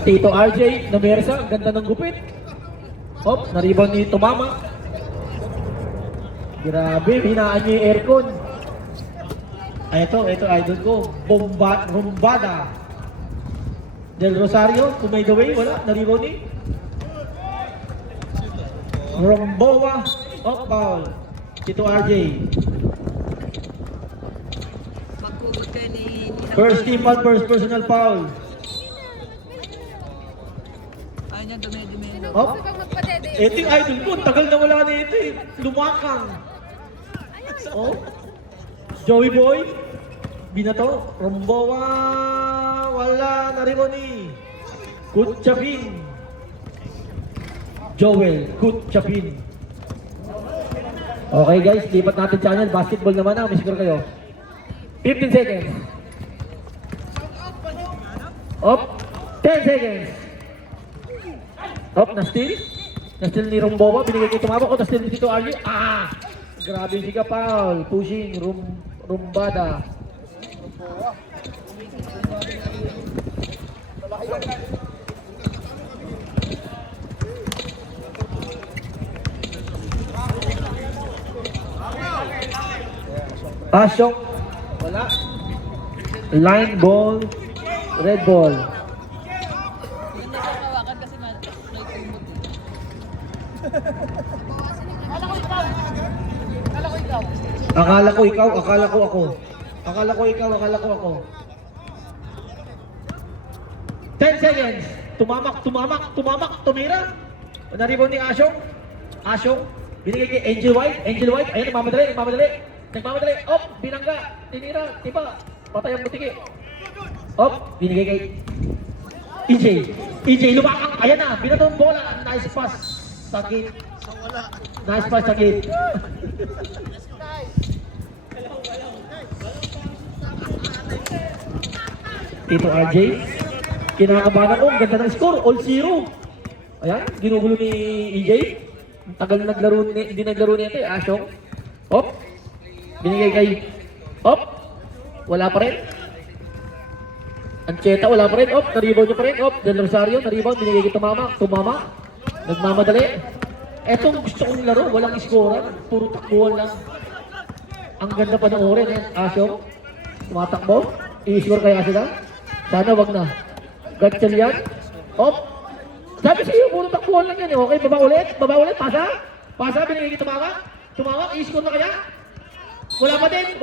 Tito RJ, Namersa, ang ganda ng gupit. Hop, naribang ni tumama. Grabe, hinaan niya yung aircon. Ay, ito, idol ko. Rumbada. Del Rosario, kung may the way, wala, naribang ni. Romboa, oh, foul. Tito RJ. First team foul, first personal foul. Oh, ito yung idol ko, tagal na wala na ito eh. Lumakang. Oh, Joey Boy. Binato. Romboa. Wala, nariboni. Kutchapin. Joel Kutchapin. Okay guys, lipat natin channel. Basketball naman na, may score kayo. 15 seconds. Up. 10 seconds. Up, na-steal. Na-steal ni Romboa. Binigay kay tumama ko. Na-steal ni Tito RJ. Ah! Grabe yung siga foul. Pushing. Rumbada. Asyok. Wala. Line ball. Red ball. Akala ko ikaw, akala ko ako. Akala ko ikaw, akala ko ako. 10 seconds. Tumamak, tumira. Naribon ni Asyong. Asyong. Binigay kay Angel White. Ayun, nagmamadali. Op, binangga. Tinira, tiba. Patay ang butiki. Op, binigay kay EJ, lumakang. Ayan na, binatong bola. Nice pass. Sakit. Nice pass, sakit. Tito RJ, kinakabahan ako, ganda ng score, all 0. Ayan, ginugulo ni EJ. Tagal naglaro, hindi naglaro niya ito eh, Asyong. Hop, binigay kay, hop, wala pa rin. Ancheta, wala pa rin, hop, naribaw niya pa rin, hop, Del Rosario, naribaw, binigay kay tumama, nagmamadali. Etong gusto kong laro, walang iskora, puro takbuhan lang. Ang ganda pa ng orin eh, Asyong, tumatakbo, i-score kaya sila? Sana wag na. Gatchel yan. Hop. Sabi sa'yo, puro takbuhan lang yan eh. Okay, baba ulit. Pasa, binigay kita tumama, i-score na kaya? Wala pa din.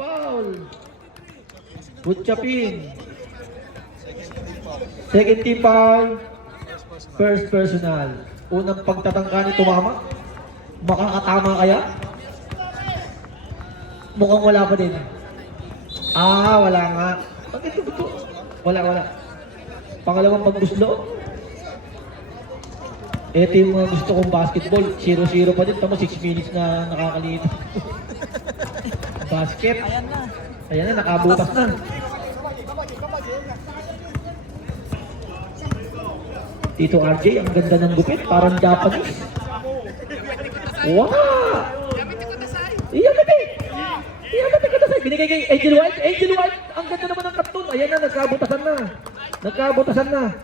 Foul. Kutchapin. Second team foul. First personal. Unang pagtatangka ni tumama. Makakatama kaya? Mukhang wala pa din. Ah, wala nga. Bakit ito? Wala. Pangalawang pagbuslo. Ito yung mga gusto kong basketball. 0-0 pa din. Tama, 6 minutes na nakakalito. Basket. Ayan na, nakabutas na. Tito RJ, ang ganda ng gupit. Parang Japanese. Wow! Iyan natin! Binigay kay Angel White, ang ganda naman ng karton. Ayan na, nagkabutasan na.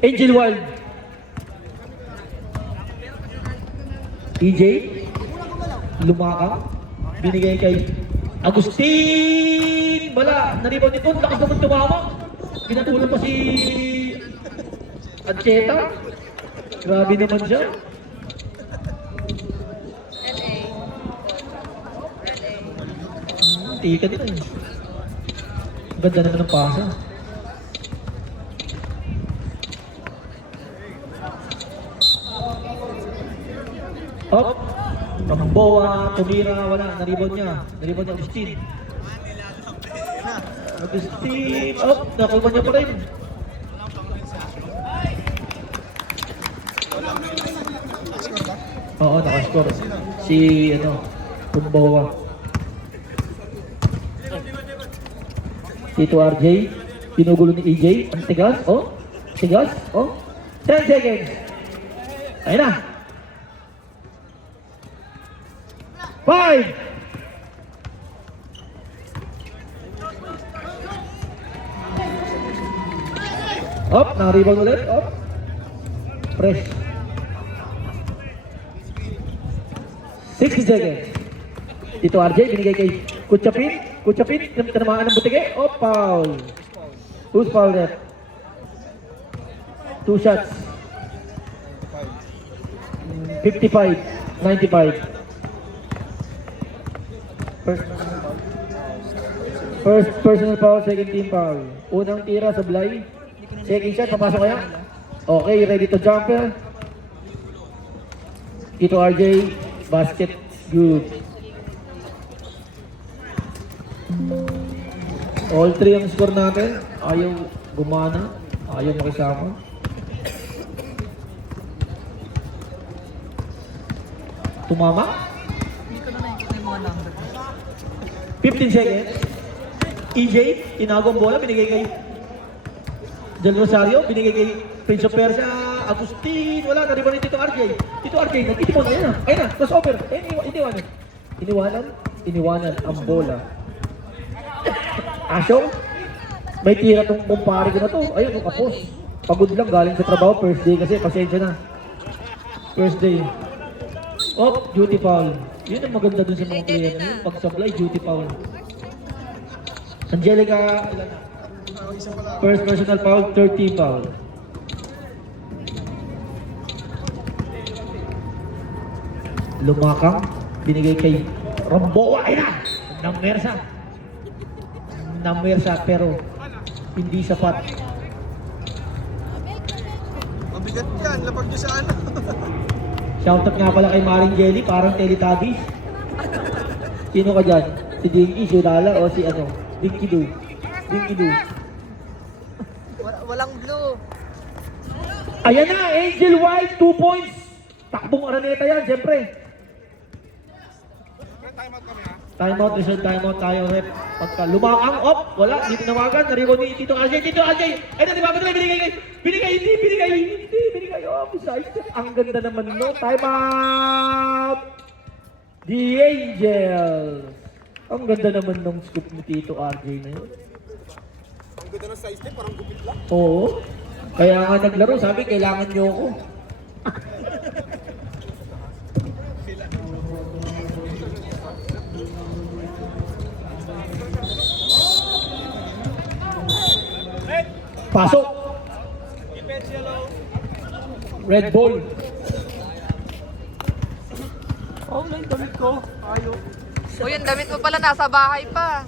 Angel White. EJ, lumakang. Binigay kay Agustin. Wala, naribaw nito, lakas naman tumama. Pinatulong pa si Ancheta. Grabe naman siya. Tika din eh. Ganda naman ng pasa. Hop. Romboa, tumira, wala. Naribon niya Agustin. Hop. Nakulman niya pa rin. Oo, nakascore. Si, Romboa. Tito RJ, pinugulo ni EJ, ang tigas, 10 seconds. Ayun na. 5. Up, naka-rebound ulit. Up. Press. 60 seconds. Dito RJ, binigay kay Kuchapin. Kuchapin, tinamaan ng butike. Oh, foul. Who's foul that? 2 shots. 55, 95. First personal foul, second team foul. Unang tira sa Blay. Second shot, papasok kaya? Okay, ready to jumper. Dito RJ, basket, good. All 3 ang score natin. Ayaw gumana, ayaw makisama. Tumama. 15 seconds. EJ, inagong bola, binigay kay Del Rosario, binigay kay Prince of Persia, Agustin, wala, nariban ni Tito RJ. Tito RJ, nagtitipon, ayun na, crossover. Iniwanan ang bola. Asyong, may tira tong kumpare ko na to. Ayun, kapos. Pagod lang, galing sa trabaho, first day kasi, pasensya na. First day. Oh, duty foul. Yun ang maganda dun sa mga player na yun. Pag supply, duty foul. Angelica, ilan na? First personal foul, 30 foul. Lumakang, binigay kay Ramboa. Ay na! Namersa, pero hindi sapat. Mabigat yan, lapag niyo sa ano. Shoutout nga pala kay Maring Jelly, parang Teletubbies. Sino ka dyan? Si Dinky, si Udala, o si ano? Dinky Doo. Walang blue. Ayan na, Angel White, 2 points. Takbong Araneta yan, siyempre. Timeout, reserve timeout tayo, rep. Pagka lumakang, wala, hindi tinawagan. Naribo ni Tito RJ. Ay na, di ba? Binigay, offside. Ang ganda naman, no? Timeout! The Angels. Ang ganda naman nung scoop ni Tito RJ na yun. Ang ganda ng size niya, parang gupit lang. Oo. Kaya nga naglaro, sabi, kailangan nyo ako. Pasok. Red ball. Oh, yung damit ko. Ayaw. O yung damit mo pala nasa bahay pa.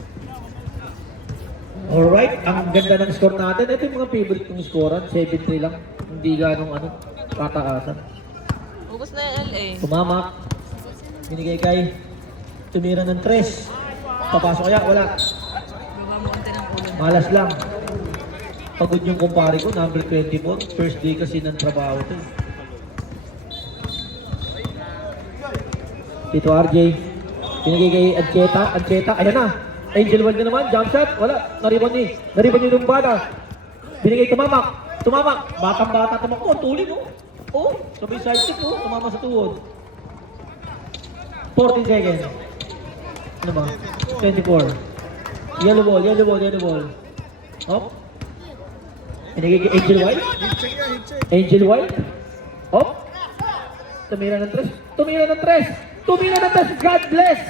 Alright, ang ganda ng score natin. Ito yung mga favorite kong scorean. 7-3 lang. Hindi ganong pataasan. Ubus na yung LA. Tumama. Binigay kay tumira ng 3. Papasok kaya? Wala. Baba mo konti ng ulo. Malas lang. Pagod yung kumpare ko, number 24. First day kasi ng trabaho to. Tito RJ. Binigay kay Ancheta. Ayan na. Angel Wild na naman. Jump shot. Wala. Nariban niyo yung bata. Binigay tumamak. Batang-bata tumakbo. Ang tulin, oh. Oh, sabay side tip, oh. Tumama sa tuhod. 14 seconds. Ano ba? 24. Yellow ball. Hop. Binigay kay Angel Wild. Angel Wild. Hop. Tumira ng 3. God bless.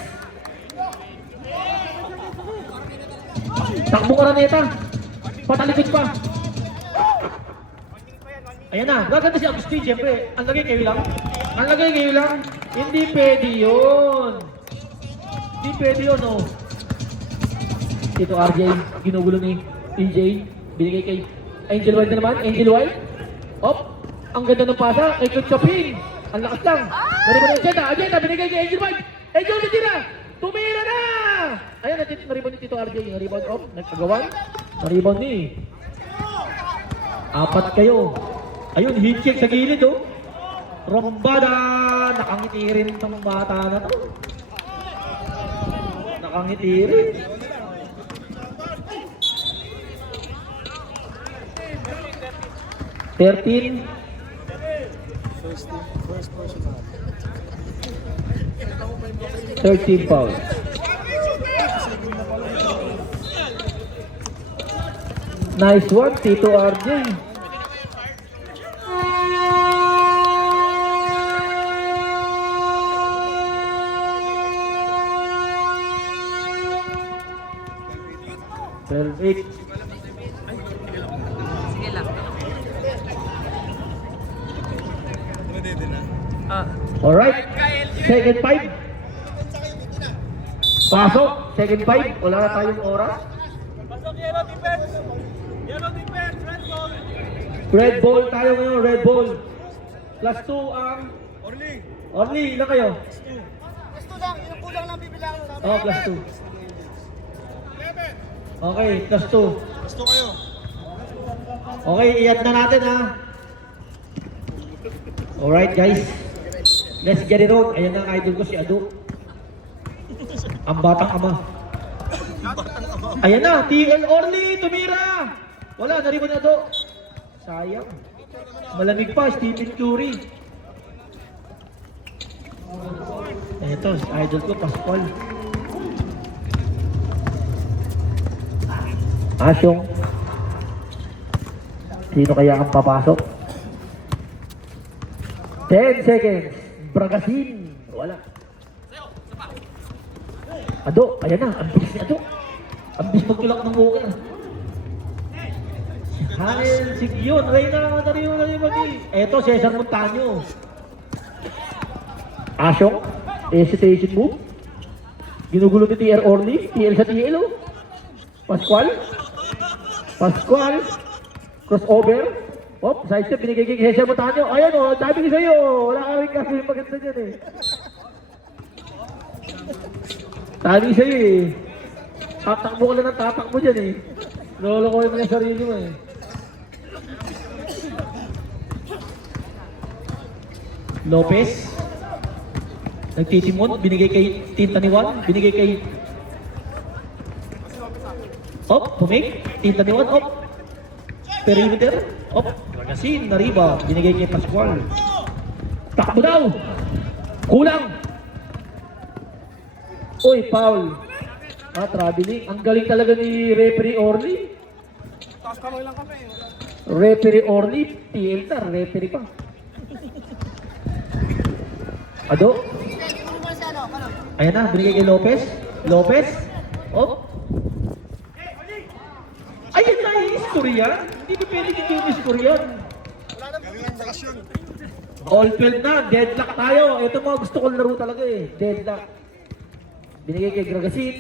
Takbo Araneta. Patalikod pa. Ayan na. Gaganda si Agustin, siyempre. Ang lagay kayo lang. Hindi pwede yun, oh. Ito RJ, ginugulo ni EJ. Binigay kay Angel Wild na naman. Angel Wild. Op. Ang ganda ng pasa. Kay Kuchapin. Ang lakas lang. Nariban ni Agenda. Binigay kay Angel Wild. Angel Wild tira. Tumira na! Ayan, nariban ni Tito RJ. Nariban off. Nagkagawan. Nariban ni. 4 kayo. Ayun, hit check sa gilid, oh. Rombada! Nakangiti rin itong bata na to. Nakangiti rin. First personal. 13 foul. Nice one, Tito RJ. 12-8. Sige lang. Ah. Alright. Second 5. Pasok. Second 5. Wala na tayong oras. Red ball tayo ngayon. Red ball. Plus 2 ang... Orly, ilan kayo? Plus 2 lang, yung kulang lang bibilangan mo. Oh, plus 2. Okay, plus 2. Plus 2 kayo. Okay, iyan na natin ha. Alright guys. Let's get it on. Ayan ang idol ko si Ado. Ang batang ama. Ayan na, TL Orly, tumira! Wala, nariban na Ado. Sayang. Malamig pa, Stephen Curry. Ito, idol ko, Pascual. Asyong. Sino kaya ang papasok? 10 seconds. Bragasin. Wala. Ado, ayan na. Ang bilis ni Ado. Ang bilis magtulak ng walker. Hanel, Sigyon. Reyna, nariyo. Eto, Cesar Montaño. Asyong. Hesitation move. Ginugulo ni TR Orly. TL sa TL. Oh. Pascual. Crossover. Hop, side step, binigay kay Cesar Montaño. Ayan o, sabi ko sa'yo. Wala ka rin kasi maganda dyan eh. Sabi sa'yo eh. Tatakbo ka lang ng tatakbo dyan eh. Lolokoy mo yung sarili mo eh. Lopez. Nagtitimon, binigay kay Tinta ni Juan, binigay kay... Hop, pumik, Tinta ni Juan, hop. Perimeter, hop. Magasin, nariba, binigay kay Pascual. Takbo daw! Kulang! Uy, foul. Traveling. Ang galing talaga ni Referee Orly. Taas kamay lang kami. Referee Orly, TL na, referee pa. Ado. Ayan na, binigay kay Lopez. Lopez. Oh. Ayan na, history yan. Hindi pa pwede dito yung history yan. All 12 na, deadlock tayo. Ito mga gusto kong laro talaga eh. Deadlock. Binigay kay Gragasin.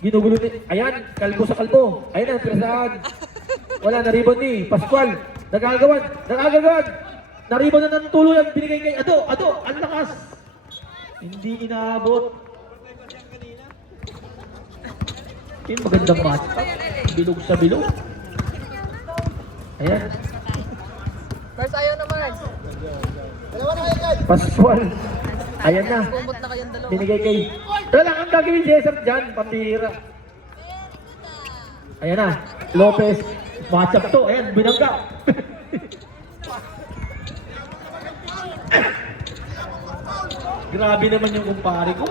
Ginugulo ni... Ayan, kalbo sa kalbo. Ayan na, pirasahan. Wala, naribon ni Pascual. Nagagawan. Naribon na ng tuluyan. Binigay kay Ado. Ang lakas. Hindi inaabot. Yung magandang match. Bilog sa bilog. Ayan. Mars, ayaw na Mars. Pascual. Ayan na. Bumot na kayong dalawa. Binigay kay... Wala ang gagawin Cesar dyan. Pambira. Ayan na. Lopez. Matchup to. Ayan. Binangga. Grabe naman yung kumpare ko.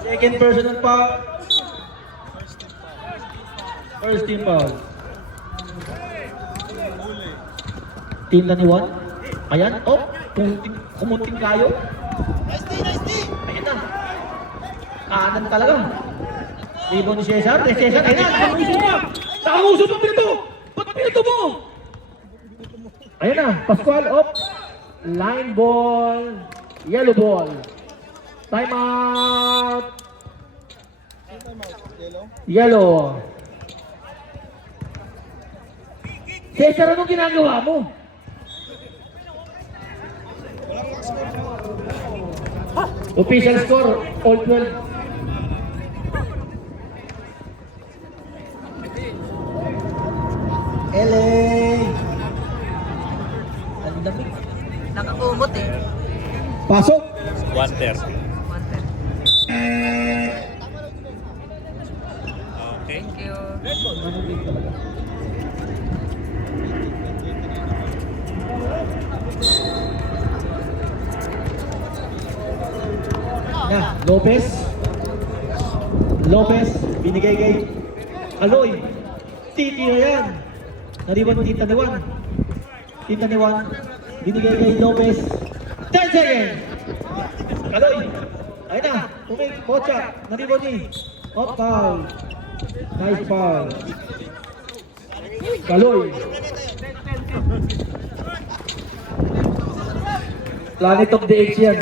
Second personal pa. First team foul. Team na ni Juan. Ayan. Oh. Kumunting kayo. Ayan na. Kanan talaga. Rebound ni Cesar. Cesar. Ayan na. Nakamuso pa. Nakamuso pa pinito. Ba't pinito mo? Ayan na. Pascual. Op. Line ball. Yellow ball. Time out. Yellow. Cesar, anong ginagawa mo? Official score, all 12. LA. Ang dami. Nakakumot eh. Pasok. 130. Okay. Thank you. Na, Lopez, binigay kay Aloy. Titi na yan. Nariwan Tinta ni Juan. Binigay kay Lopez. 10 seconds. Aloy. Ayun na. Tumig. Bocha. Nariwan ni. Hop foul. Nice foul. Kaloy. Planet of the Apes yan.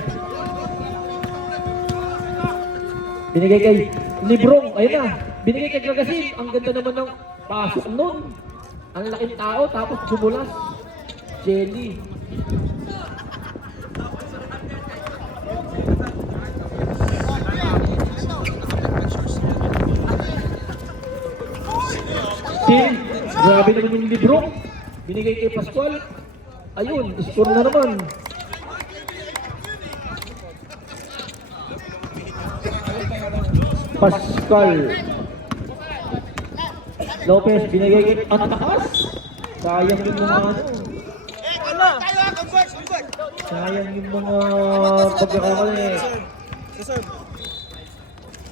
Binigay kay Librong. Ayun na. Binigay kay Gragasin. Ang ganda naman ng pasok nun. Ang laking tao tapos bumulas. Jelly. Sin, grabe naman yung Librong. Binigay kay Pascual. Ayun, score na naman. Pascual. Lopez, binigay kay ang taas. Sayang yung mga ano. Sayang yung mga pagkakamali.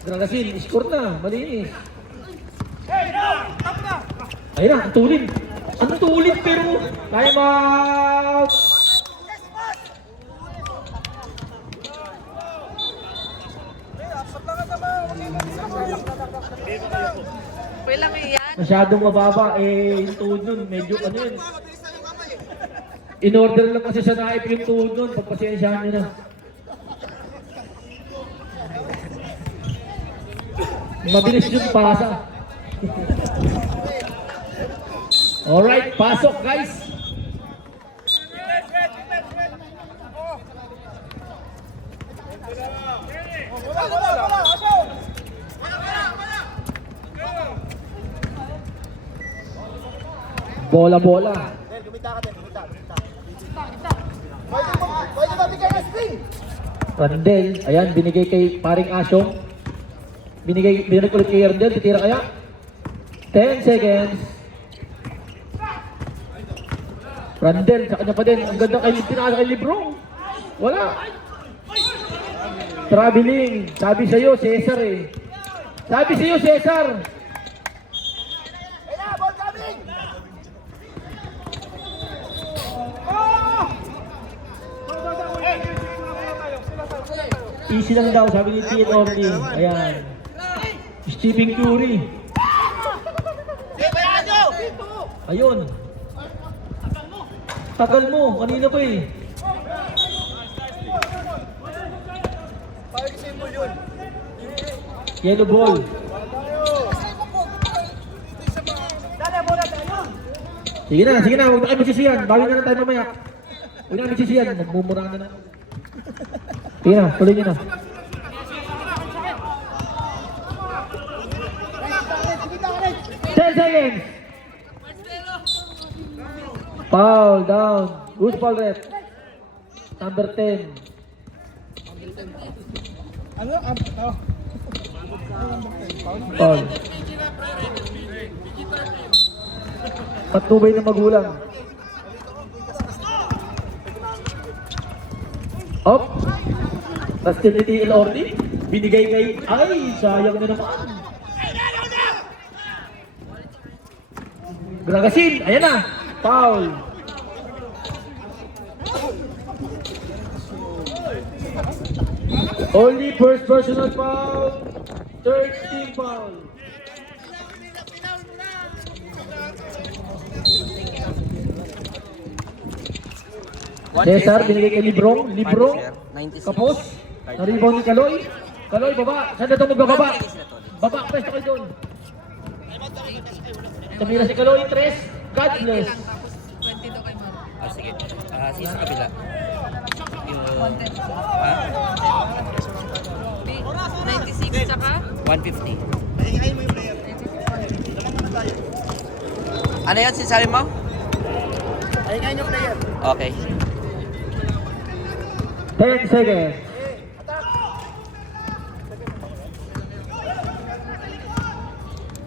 Gragasin, score na. Malinis. Ayun na, ang tulin. Ang tulin pero time out. Pwede lang yan. Masyadong mababa eh yung tuhod nun. Medyo ano yun. In order lang kasi sa naip yung tuhod nun. Pagpasensyahan nyo na. Mabilis yung pasa. Alright, pasok guys. Bola-bola. Pwede ba bigay ng spring? Randel, ayan, binigay kay paring Asyong. Binigay ulit kay Randel, titira kaya? 10 seconds. Randel, sa kanya pa din. Ang ganda kay tinasa kay Librong. Wala. Traveling. Sabi sa'yo, Cesar eh. Sabi sa'yo, Cesar. Ayun na, ball coming! Easy lang daw, sabi ni Tiet Orly. Ayan. Stephen Curry. Ayun. Tagal mo, kanina pa eh. Yellow ball. Sige na, huwag na kayo magsisiyan. Bawi na lang tayo mamaya. Huwag na kayo magsisiyan, magmumura na na. Sige na, tuloy nyo na. Seconds. Foul down. Who's foul rep? Number 10. Ano? Foul. Patnubay ng magulang. Up. Tapos tinitiil Orly. Binigay kay... Ay, sayang na naman. Gragasin. Ayan na. Foul. Only first personal foul. Third team foul. Cesar, binigay kay Librong. Librong. Kapos. Na-rebound ni Kaloy. Kaloy, baba. Saan na ito magbababa? Baba, pwesto kayo doon. Tumira si Kaloy, 3. God bless. Tapos 20 daw kay Maro. Sige. Sa kabila. Yung... 96 tsaka 150. Pahingayin mo yung player. ano yan sinasabi mo? Pahingayin yung player. Okay. 10 seconds.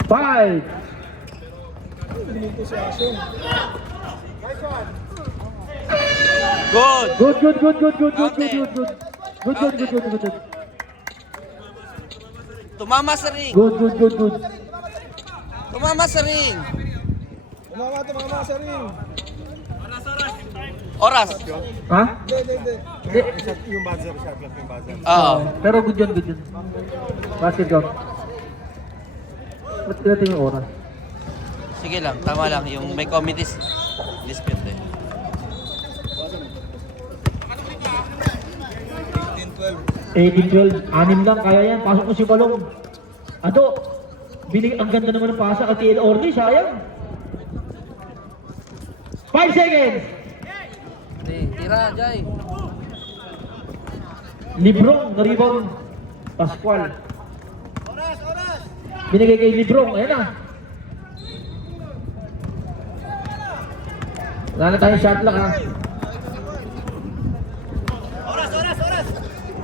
Five. Good! Good. Tumama sa ring. Good. Tumama sa ring. Tumama sa ring. Oras. Ha? Hindi. Hindi. Yung buzzer, shot lang yung buzzer. Oo. Pero good yun. Basket ko. Ba't natin yung oras? Sige lang, tama lang. Yung may committees dispute eh. 18-12. 6 lang, kaya yan. Pasok mo si Balong. Ado, ang ganda naman ng pasa kay TL Orly, sayang. 5 seconds. Tira, Jai. Librong, na-rebound. Pascual. Binigay kay Librong, ayan na. Wala na tayong shot lock ha.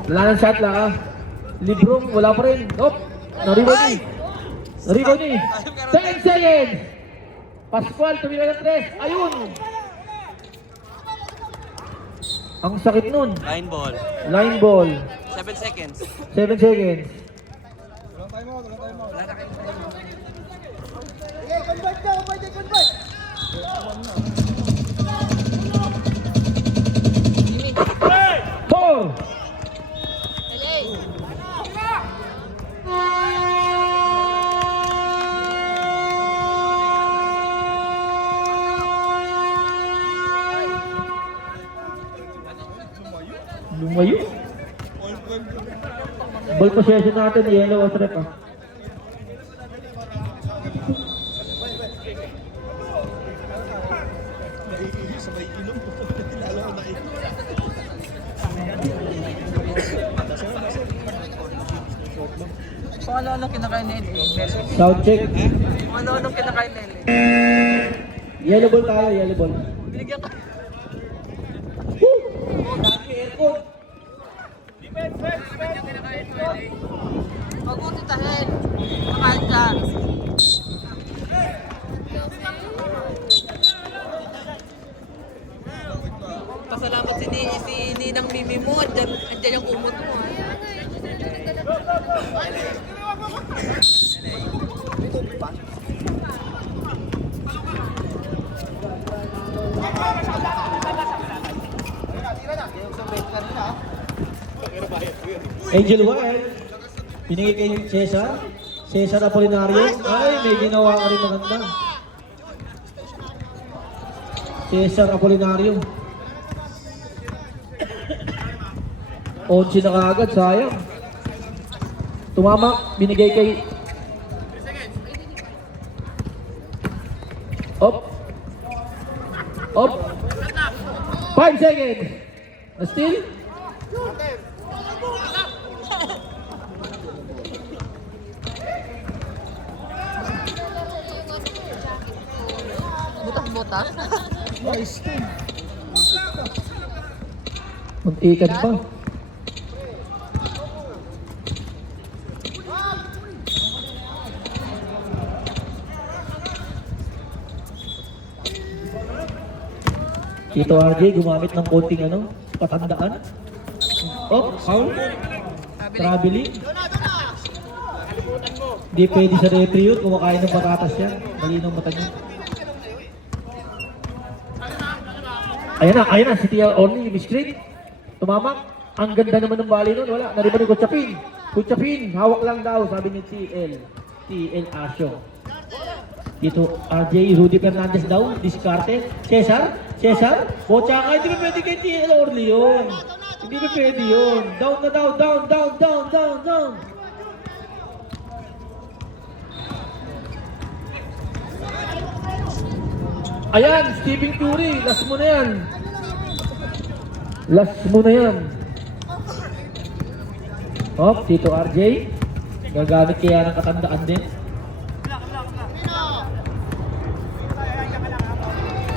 Wala na shot lock ha. Librong, wala pa rin. Hop, na-rebound ni. Na-rebound ni. 10 seconds. Pascual, tumibay ng 3. Ayun. Ang sakit nun. Line ball. Line ball. 7 seconds. 7 seconds. Walang time out, walang time out. Four. Lumayo. Ball possession natin, yellow at rep ah. Sabay ilong ko. Lalo ko Kung ano-ano kinakain ni Eli. Sound check. Kung ano-ano kinakain ni Eli. Yellow ball tayo, yellow ball. Binigyan ka. Woo! Dami aircon. Huwag mo titahin. Makain ka. Pasalamat si Ninang Mimi mo. Andiyan yung kumot mo. Angel Wild. Pinigay kay Cesar. Cesar Apolinario. Ay, may ginawa ka rin maganda. Cesar Apolinario. 11 na kaagad, sayang. Tumama, binigay kay... Op. Op. 5 seconds. Na still? Butas-butas. Nice. Mag-ikan pa. Tito RJ gumamit ng konting patandaan. Oh, foul. Traveling. Hindi pwede sa referee yun, kumakain ng patatas yan. Malinong mata niya. Ayan na, si Tia Orly, miscreant. Tumamak. Ang ganda naman ng bali nun, wala. Nariba ni Kuchapin. Kuchapin, hawak lang daw, sabi ni TL Asyo. Dito, RJ, Rudy Fernandez daw, diskarte. Cesar, Bochaka, hindi ba pwede kay TL Orly yun? Hindi ba pwede yun? Down na down. Ayan, Stephen Curry, last mo na yan. Hop, Tito RJ. Gagamit kaya ng katandaan din.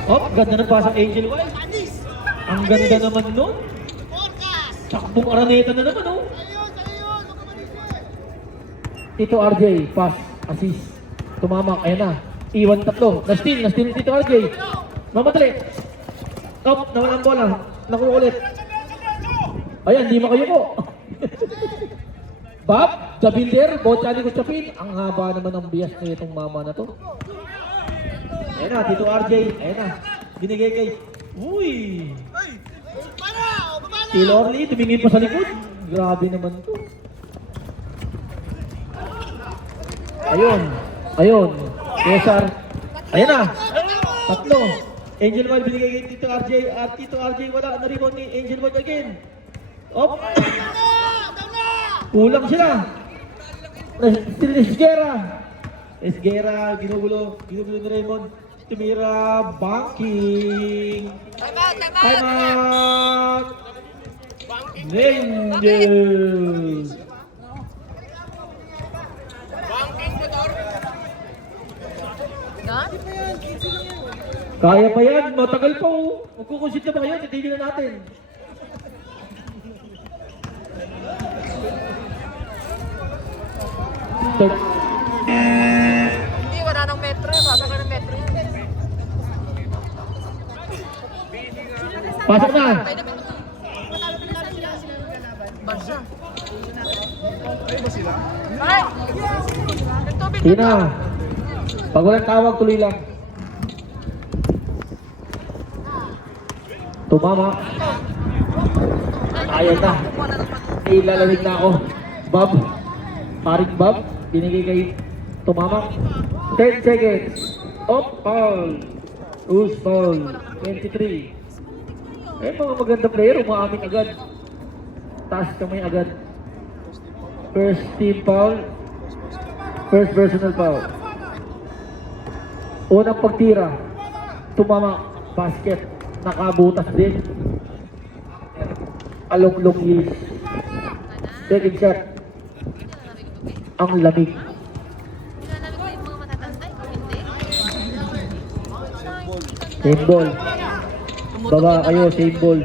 Hop, ganda ng pasang Angel Wild. Ang ganda naman nun. Takbong Araneta na naman, oh. Tito RJ, pass, assist. Tumamak, ayan na. Iwan tatlo. Na-steal Tito RJ. Mamadali. Hop, nawala ang bola. Nakuha ulit. Ayan, di makayuko. Bob, the builder, Bochani Kuchapin. Ang haba naman ng bias na itong mama na to. Ayan na, Tito RJ. Ayan na. Binigay kay... Uy! Tito Orly, tumingin pa sa likod. Grabe naman to. Ayun. Ayun. Cesar. Ayan na. Tatlo. Angel Wild binigay kay Tito RJ. At Tito RJ wala. Na-rebound ni Angel Wild again. Op. Kulang sila. Still Esguera. Esguera. Ginugulo. Ginugulo ni Raymond. Tumira. Banking. Time out, time out. Time out. Angels. Kaya pa yan, matagal pa oh. Magkukonsit na ba kayo? Titigil na natin. Third. Hindi, wala nang metro. Baba ka ng metro. Pasok na. Barsa. Ay! Nagtubig Sige na. Pag walang tawag, tuloy lang. Tumama. Ayan na. Ilalamig na ako. Bob. Paring Bob. Binigay kay tumama. 10 seconds. Op, foul. Rules foul. 23. Eh, mga maganda player, umaamin agad. Taas kamay agad. First team foul. First personal foul. Unang pagtira. Tumama. Basket. Nakabutas din. Along-long years. Second shot. Ang lamig. Same ball. Baba kayo, same ball.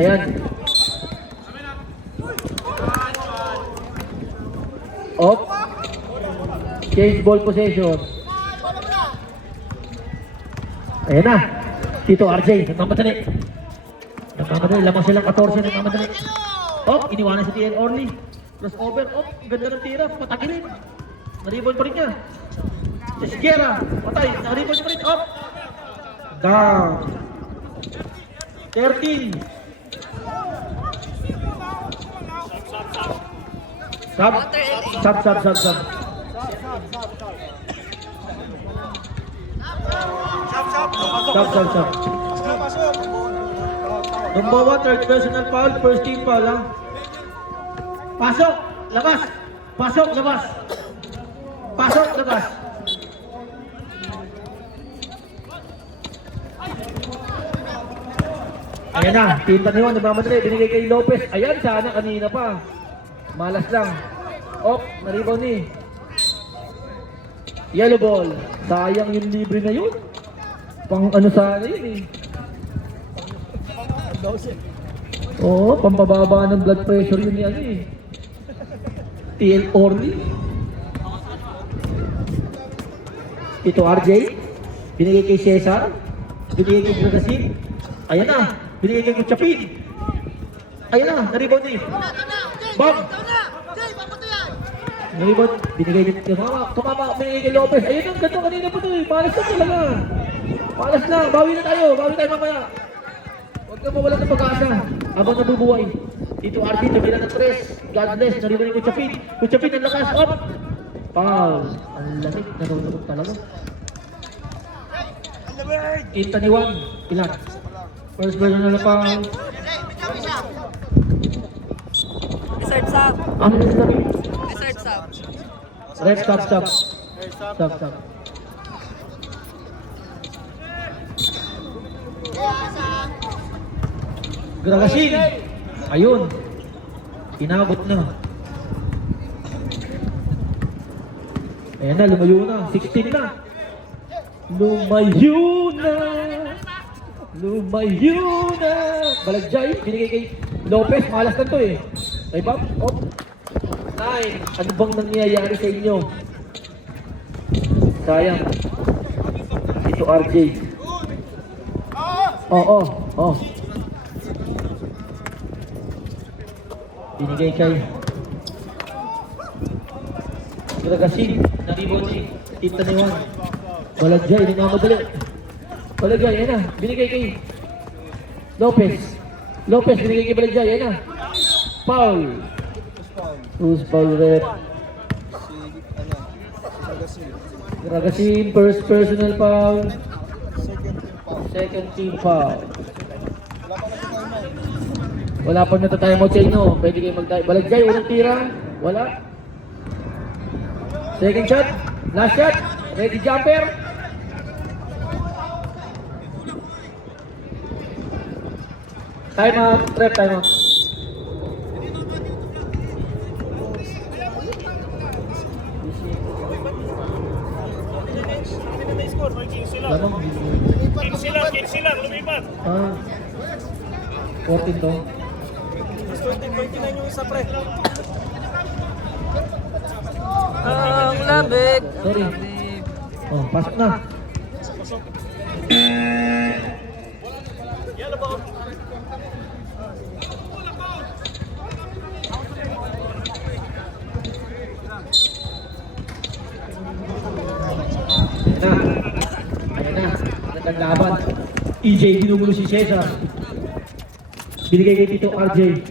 Ayan. Off. Change ball possession. Ayan na. Tito RJ, nagmamadali. Nagmamadali. Lamang silang 14, nagmamadali. Oh, iniwanan si TL Orly. Crossover. Oh, ganda ng tira. Patagilin. Naribon pa rin niya. Esguera. Patay. Naribon pa rin. Oh. Down. 13. Sub. Sub. Sub. Number 1, third personal foul, first team foul lang. Pasok, labas. Pasok, labas. Pasok, labas. Ayan na, team Taniwan, nagmamadali, binigay kay Lopez. Ayan, sana kanina pa. Malas lang. Oh, na-rebound ni. Yellow ball. Sayang yung libre na yun. Pang ano sana yun eh. Oo, pampababa ng blood pressure yun ni ano eh. TL Orly. Ito RJ. Binigay kay Cesar. Binigay kay Dragasin. Ayan na. Binigay kay Kuchapin. Ayan na. Na-rebound ni. Bob. Na-rebound. Binigay kay Tumama. Binigay kay Lopez. Ayun ang ganda kanina po ito eh. Malas na talaga. Malas na. Bawi na tayo. Bawi tayo mamaya. Huwag ka mawalan ng pag-asa habang nabubuhay. Dito RT, tumila ng 3. God bless, narinig ni Kuchapin. Kuchapin, ang lakas, up! Foul. Ang lamig, nalulunod talaga. Kita ni Juan, ilan? First version na lang. Resort sub. Ano na sila? Resort sub. Red, stop. Stop. Gragasin. Ayun. Inabot na. Ayan na, lumayo na. 16 na. Lumayo na. Balagjay, binigay kay Lopez. Malas na to eh. Ay Bob, op. 9. Ano bang nangyayari sa inyo? Sayang. Ito RJ. Oh. Binigay kay Gragasin, na-rebound ni Team Taniwan. Balagjay, nagmamadali. Balagjay, yan na. Binigay kay Lopez, binigay kay Balagjay, yan na. Foul. foul. Who's foul rep? Si, ano, si Magasin. Ragasin, first personal foul. Second team foul. Second team foul. Wala pa na tayo Wala pa na tayo mo. mo Chino. Pwede kayo Balagjay, unang tira. Wala. Second shot. Last shot. Ready jumper. Time out. Rep time out. Ano? 15 lang, lumipat. Ah. 14 to. 29 yung isa pre. Ang lamig. Sorry. Oh, pasok na. Na. Ayan na. Magandang laban. EJ ginugulo si Cesar. Binigay kay Tito RJ.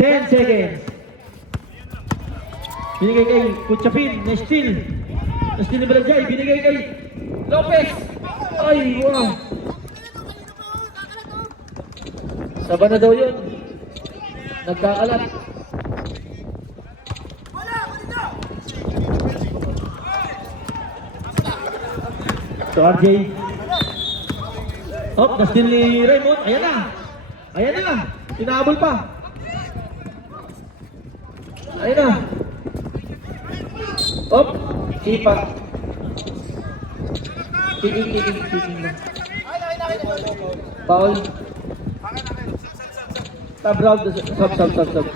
10 seconds. Binigay kay Kuchapin, na-steal. Na-steal ni Balajay, binigay kay Lopez. Ay, wow. Saba na daw yun. Nagkakalat. So RJ. Oh, na-steal ni Raymond. Ayan na. Ayan na. Tinahabol pa. Ayan na. Op, sipa. Tiging na. Foul. Sub round, sub.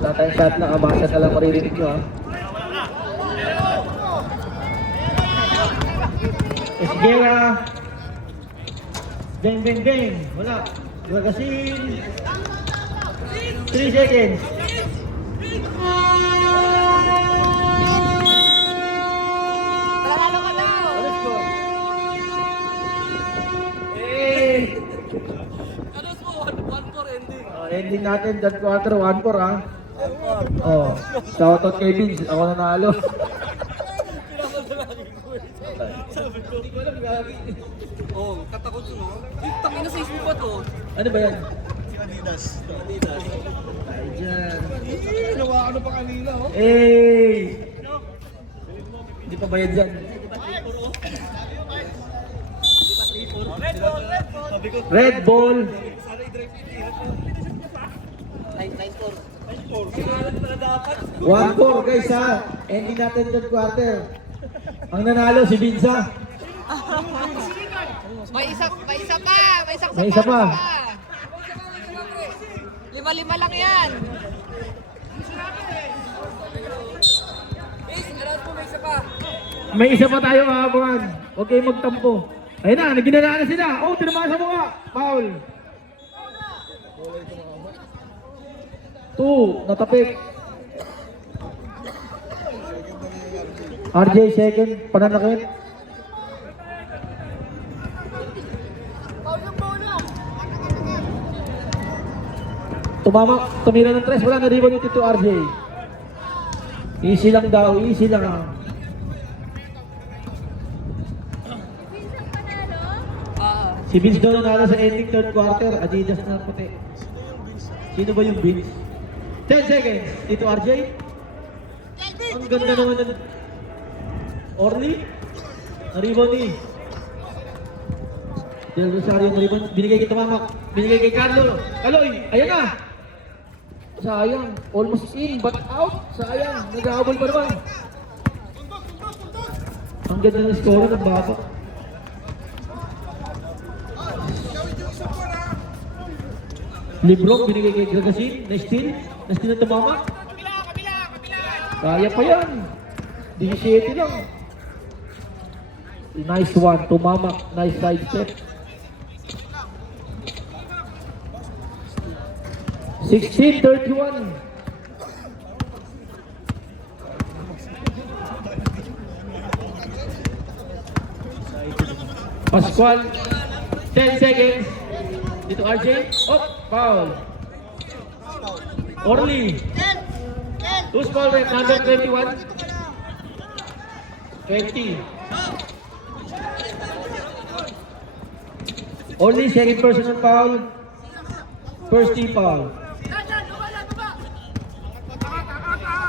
Wala tayong shot na, kabasa na lang maririnig nyo ha. Esguera. Deng. Wala. Ragasin. 3 seconds. Panalo ka daw. Let's go. Hey! Ano mo? 1-4 ending. Ending natin, that quarter, 1-4 ha. Oh, shoutout kay Vince. Ako nanalo. Oh, katakot yun, no? Tangin na sa isip pa to. Ano ba yan? Adidas. Ay, dyan. Ginawa ka na pa kanina oh. Hey! Hindi pa bayad dyan. Red ball. Nice score. 1-4 guys ha. Ending natin third quarter. Ang nanalo si Vinza. May isa pa. May isa pa. 5-5 lang yan. May isa pa tayo maabangan. Huwag kayong magtampo. Ayun na, naginala na sila. Oh, tinamaan sa mukha. Foul. 2, natapik. RJ second, pananakit. Tumira ng 3, wala na rebound yung Tito RJ. Easy lang daw, easy lang. Si Vince daw nanalo sa ending third quarter, Adidas na puti. Sino ba yung Vince? 10 seconds, Tito RJ. Ang ganda naman ng Orly. Na-rebound ni Del Rosario, na-rebound. Binigay kay Tamamak. Binigay kay Carlo. Kaloy, ayan na. Sayang, almost in, but out. Sayang, nag-aabol pa naman. Ang ganda ng score ng baba. Librong binigay kay Gagasin, na-steal na Tamamak. Kaya pa yan. 17 lang. Nice one, Tumamak. Nice side step. 16-31. Pascual, 10 seconds. Dito RJ. Op, foul. Orly. Two small red, number 21. 20. Orly, second personal foul. First team foul.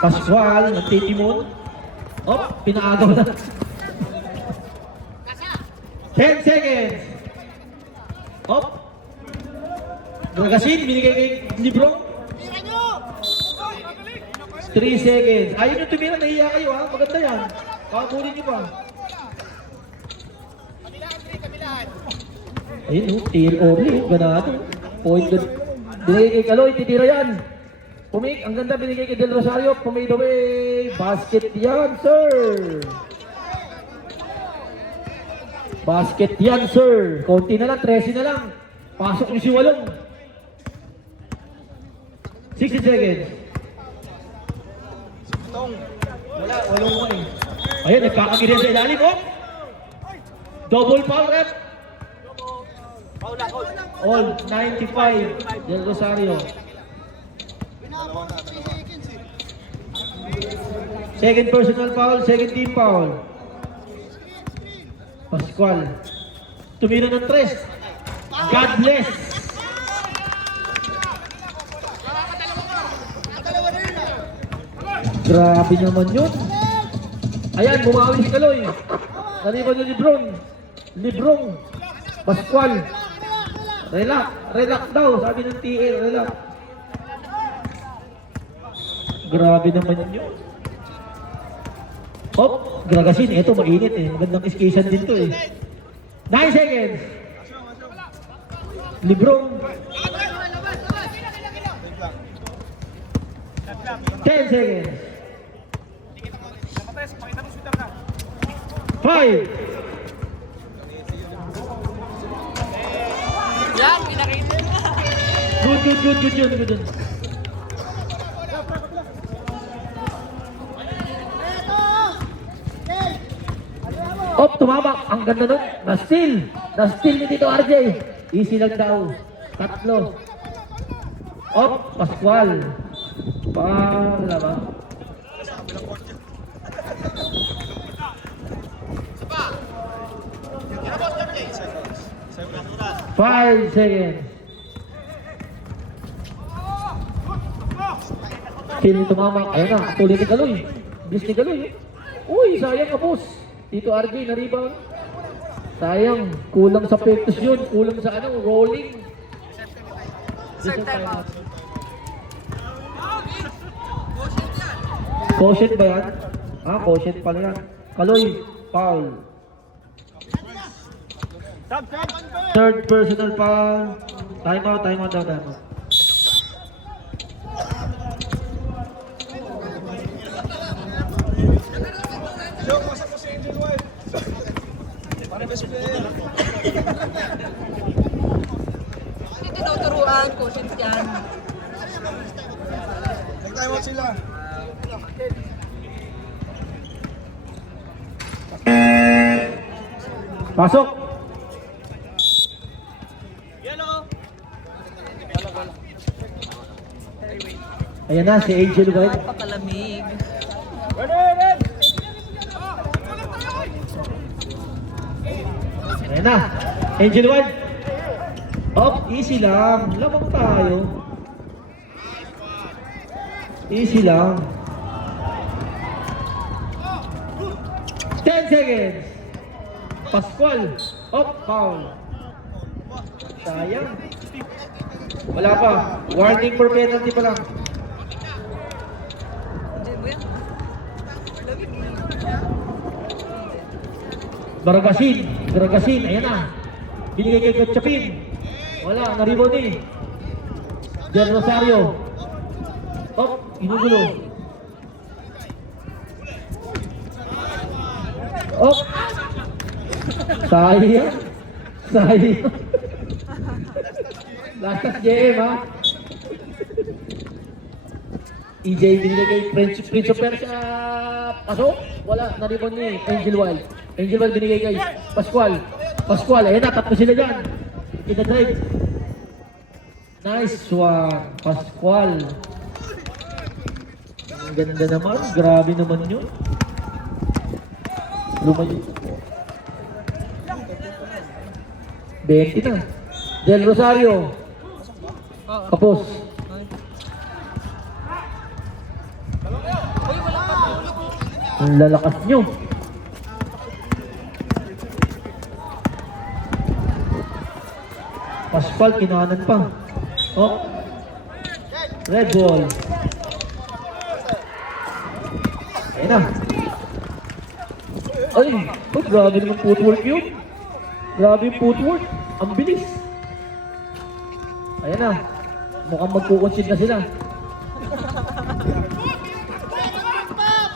Pascual, nagtitimon. Op, pinaagaw na. 10 seconds. Op. Dragasin, binigay kay Librong. 3 seconds. Ayun yung tumira, nahiya kayo ha. Maganda yan. Pakapunin nyo pa. Ayun o, tail Orly. Ganado. Point good. Binigay kay Kaloy, titira yan. Pumik, ang ganda binigay kay Del Rosario. Pumade away. Basket yan, sir. Basket yan, sir. Konti na lang, 13 na lang. Pasok yung si Walong. 60 seconds. Wala, Walong mo eh. Ayun, nagkakagiri sa ilalim, oh. Double foul, rep. All 95. Del Rosario. Second personal foul, second team foul. Pascual. Tumira ng 3. God bless. Grabe naman yun. Ayan, bumawi si Kaloy. Nariban yung Librong. Librong. Pascual. Relax. Relax daw. Sabi ng TL. Relax. Grabe naman yun. Hop, Dragasin. Ito mainit eh. Magandang iskisan din to eh. 9 seconds. Librong. 10 seconds. 5. Yan, pinakita. Good. Op, tumama. Ang ganda nun. Na-steal. Na-steal ni dito RJ. Easy lang daw. Tatlo. Op, Pascual. Wala ba? Five seconds. Sino tumama? Ayun na, tuloy ni Kaloy. Bilis ni Kaloy. Uy, sayang ka boss. Dito RJ na rebound. Sayang, kulang sa pectus yun. Kulang sa rolling. Third time out. Quotient ba yan? Ah, quotient pala yan. Kaloy, foul. Third personal foul. Time out daw. Joke, masak mo si Angel White. Para best player. Hindi tinuturuan, cushions yan. Nag-time out sila. Pasok. Ayan na, si Angel White. Papalamig. Ayan na, Angel White. Op, easy lang. Lamang tayo. Easy lang. 10 seconds. Pascual. Op, foul. Sayang. Wala pa. Warning for penalty pa lang. Diyan mo yan. Dragasin. Ayan na. Binigay kay Kotchapin. Wala, na-rebound eh. Del Rosario. Op, inugulo. Op. Sayang. Last JM ha. EJ binigay kay Prince of Persia. Pasok. Wala, na-rebound ni Angel Wild. Angel Wild binigay kay Pascual. Pascual, ayan na, tatlo sila dyan. Ina-drive. Nice one, Pascual. Ang ganda naman, grabe naman yun. Lumayo. 20 na. Del Rosario. Kapos. Ang lalakas nyo. Pascual, kinanan pa. Oh. Red ball. Ayun na. Ay, oh, grabe naman footwork yun. Grabe yung footwork. Ang bilis. Ayan na. Mukhang magkukonsid na sila.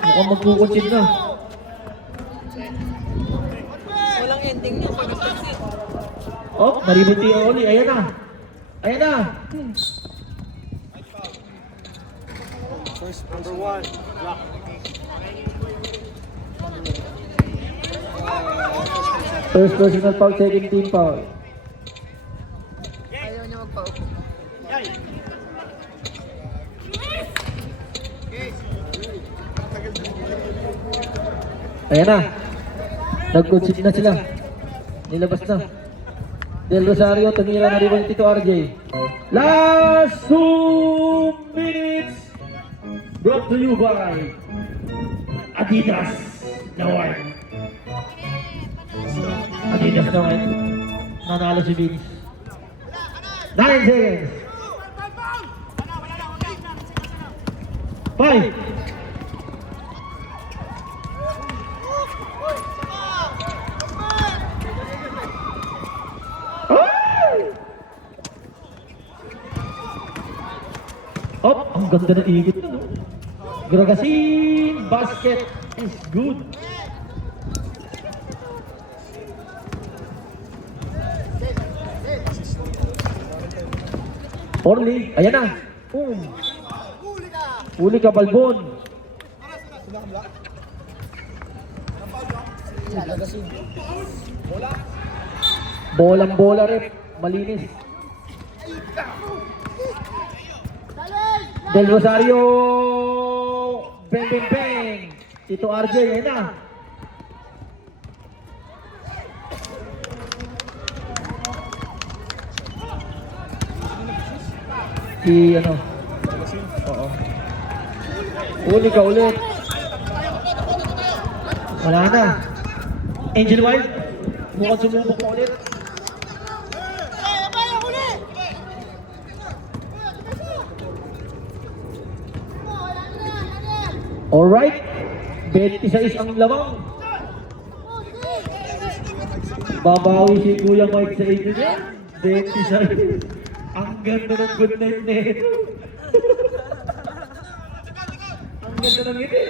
Mukhang magkukonsid na. Walang ending niya. Pag-succeed. Oh, naributi ang Oli. Ayan na. Ayan na. First, number 1. Block. First personal foul, second team foul. Ayaw niya magpaupo. Ayan na. Nag-concede na sila. Nilabas na. Del Rosario, tumira na rin Tito RJ. Last 2 minutes. Brought to you by Adidas Nawai. Adidas Nawai. Nanalo si Vince. 9 seconds. 5. Oh, ang ganda ng ikot na, no? Gragasin basket is good. Orly, ayan na. Huli ka, Balbon. Bolang-bola rin. Malinis. Del Rosario. Beng, beng, beng. Tito RJ, ayan na. Ano? Oo. Uli ka ulit. Wala na. Angel Wild. Mukhang sumubok pa ulit. Alright. 26 ang lamang. Babawi si Kuya Mike sa inyo niya. 26. Ang ganda ng good night na ito. Ang ganda ng ngiti.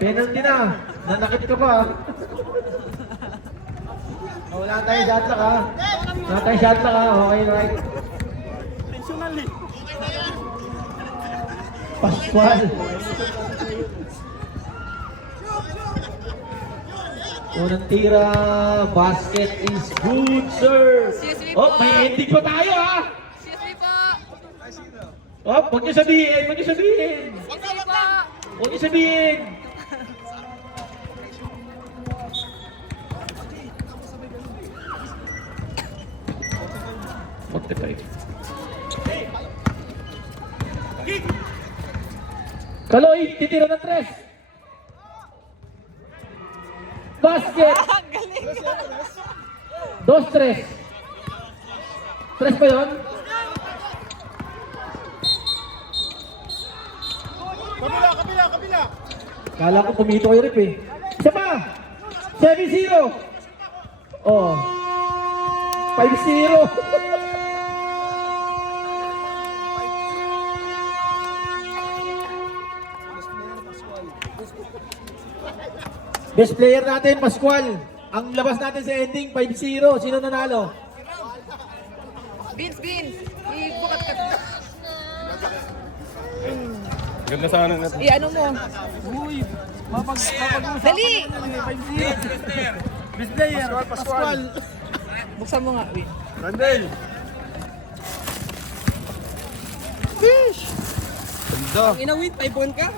Penalty na. Nanakit ka pa. Wala tayong shot lock ha. Wala tayong shot lock ha. Okay, right. Pascual. Unang tira, basket is good, sir. Excuse me Oh, po. may ending pa tayo, ha? Excuse me po. Oh, huwag niyo sabihin, huwag niyo sabihin. Excuse me po. Huwag niyo sabihin. Magtitay. Kaloy, titira ng 3. Basket! 2-3. 3 pa yun? Kabila. Kala ko pumito kayo rip eh. Isa pa! 7-0! Oh. 5-0! Best player natin, Pascual. Ang labas natin sa ending, 5-0. Sino nanalo? Vince. Ibukat ka. Ganda sana na. I-ano mo? Dali! Pascual. Buksan mo nga, Win. Randall. Fish. Ganda. Inawin, 5 ka?